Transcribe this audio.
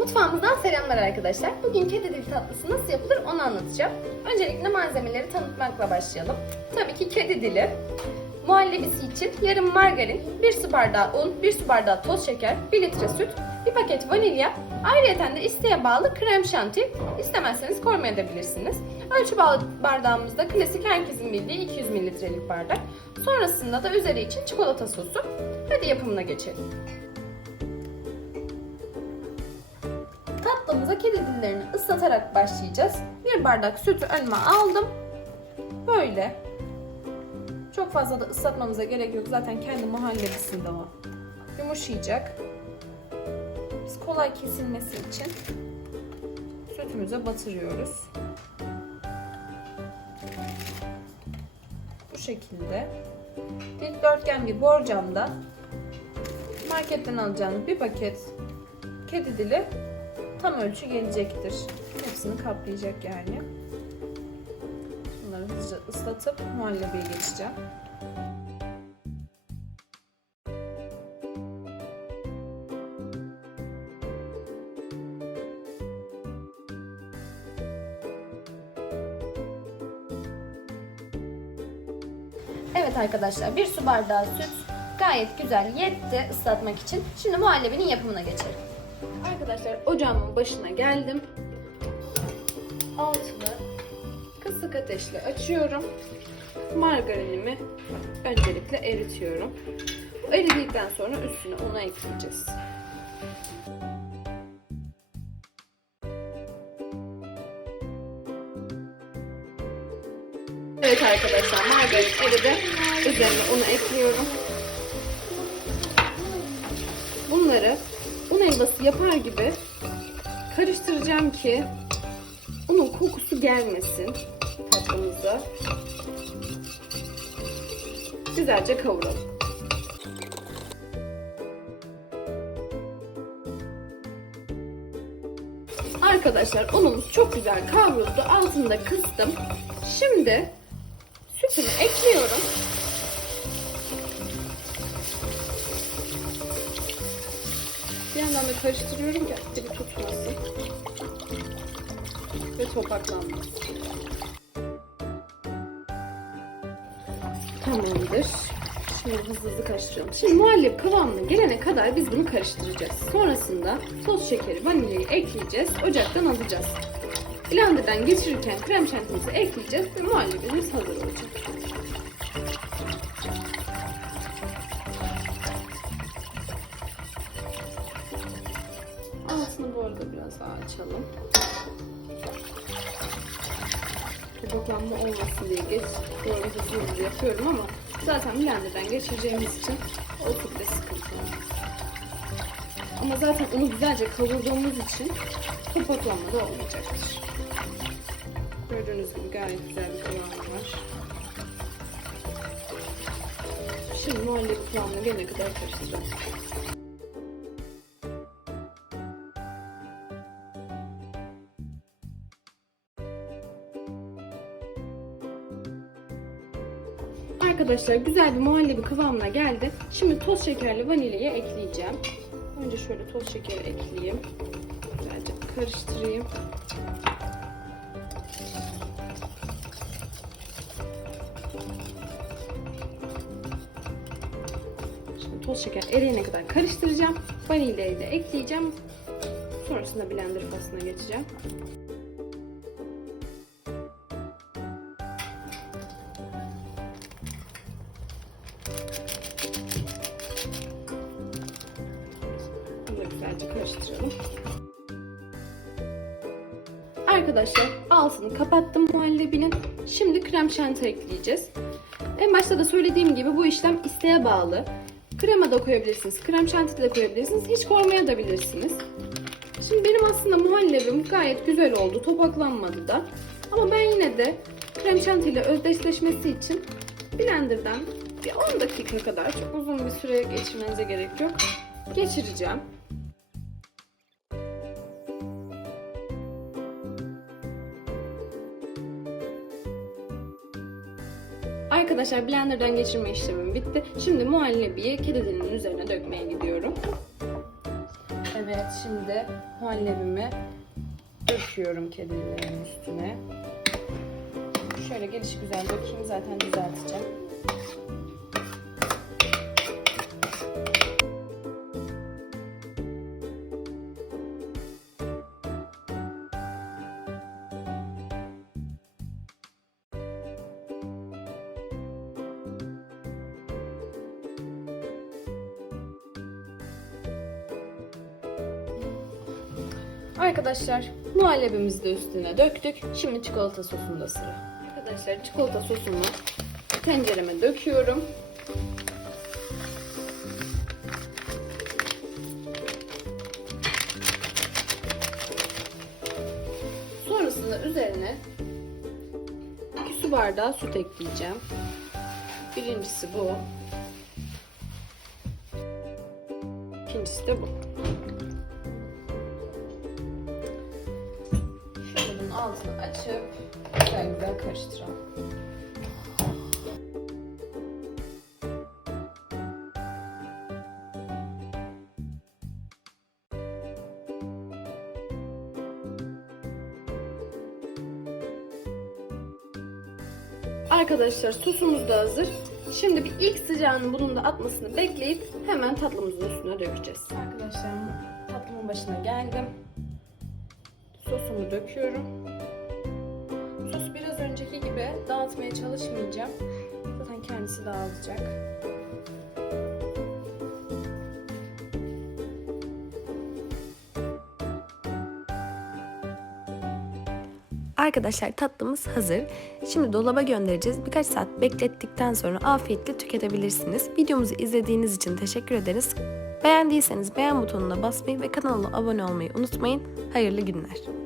Mutfağımızdan selamlar arkadaşlar. Bugün kedi dili tatlısı nasıl yapılır onu anlatacağım. Öncelikle malzemeleri tanıtmakla başlayalım. Tabii ki kedi dili. Muhallebisi için yarım margarin, 1 su bardağı un, 1 su bardağı toz şeker, 1 litre süt, 1 paket vanilya, ayrıca de isteğe bağlı krem şanti, istemezseniz koymayabilirsiniz. Ölçü bağlı bardağımızda klasik herkesin bildiği 200 mililitrelik bardak. Sonrasında da üzeri için çikolata sosu. Hadi yapımına geçelim. Tatlımıza kedi dillerini ıslatarak başlayacağız. Bir bardak sütü önüme aldım. Böyle. Çok fazla da ıslatmamıza gerek yok. Zaten kendi muhallebisinde o. Yumuşayacak. Biz kolay kesilmesi için sütümüze batırıyoruz. Bu şekilde. Dikdörtgen bir borcamda marketten alacağınız bir paket kedi dili tam ölçü gelecektir. Hepsini kaplayacak yani. Bunları hızlıca ıslatıp muhallebiye geçeceğim. Evet arkadaşlar bir su bardağı süt gayet güzel yetti ıslatmak için. Şimdi muhallebinin yapımına geçelim. Arkadaşlar ocağımın başına geldim. Altını kısık ateşle açıyorum. Margarinimi öncelikle eritiyorum. Eridikten sonra üstüne unu ekleyeceğiz. Evet arkadaşlar margarin eridi. Üzerine unu ekliyorum. Bunları un helvası yapar gibi karıştıracağım ki unun kokusu gelmesin tatlımıza. Güzelce kavuralım. Arkadaşlar unumuz çok güzel kavruldu. Altını da kıstım. Şimdi sütümü ekliyorum. Bir yandan da karıştırıyorum ki dibi tutmasın. Ve topaklanmasın. Tamamdır. Şimdi hızlı hızlı karıştıralım. Şimdi muhallebi kıvamına gelene kadar biz bunu karıştıracağız. Sonrasında toz şekeri, vanilyayı ekleyeceğiz. Ocaktan alacağız. Blender'dan geçirirken krem şantimizi ekleyeceğiz ve muhallebimiz hazır biraz daha açalım. Topaklanma olmasın diye geç doğru hızlı yapıyorum ama zaten blenderdan geçireceğimiz için o türlü sıkıntı olmaz. Ama zaten unu güzelce kavurduğumuz için topaklanma da olmayacaktır. Gördüğünüz gibi gayet güzel bir kıvamı var. Şimdi muhallebi kıvamına gelene kadar karıştıralım. Arkadaşlar güzel bir muhallebi kıvamına geldi. Şimdi toz şekerli vanilyayı ekleyeceğim. Önce şöyle toz şekeri ekleyeyim. Güzelce karıştırayım. Şimdi toz şeker eriyene kadar karıştıracağım. Vanilyayı da ekleyeceğim. Sonrasında blender fasına geçeceğim. Güzelce karıştıralım. Arkadaşlar altını kapattım muhallebinin. Şimdi krem şanti ekleyeceğiz. En başta da söylediğim gibi bu işlem isteğe bağlı. Krema da koyabilirsiniz, krem şanti de koyabilirsiniz, hiç koymaya da bilirsiniz. Şimdi benim aslında muhallebim gayet güzel oldu, topaklanmadı da. Ama ben yine de krem şanti ile özdeşleşmesi için blenderdan bir 10 dakika kadar çok uzun bir süre geçirmenize gerek yok. Geçireceğim. Arkadaşlar blenderdan geçirme işlemim bitti. Şimdi muhallebiyi kedi dilinin üzerine dökmeye gidiyorum. Evet. Şimdi muhallebimi döküyorum kedilerimin üstüne. Şöyle geliş güzel dökeyim zaten düzelteceğim. Arkadaşlar muhallebimizi de üstüne döktük. Şimdi çikolata sosunda sıra. Arkadaşlar çikolata sosumu tencereme döküyorum. Sonrasında üzerine 2 su bardağı süt ekleyeceğim. Birincisi bu. İkincisi de bu. Altını açıp güzel güzel karıştıralım. Arkadaşlar sosumuz da hazır. Şimdi bir ilk sıcağının bunun da atmasını bekleyip hemen tatlımızın üstüne dökeceğiz. Arkadaşlar tatlımın başına geldim. Sosumu döküyorum. Sos biraz önceki gibi dağıtmaya çalışmayacağım. Zaten kendisi dağılacak. Arkadaşlar tatlımız hazır. Şimdi dolaba göndereceğiz. Birkaç saat beklettikten sonra afiyetle tüketebilirsiniz. Videomuzu izlediğiniz için teşekkür ederiz. Beğendiyseniz beğen butonuna basmayı ve kanala abone olmayı unutmayın. Hayırlı günler.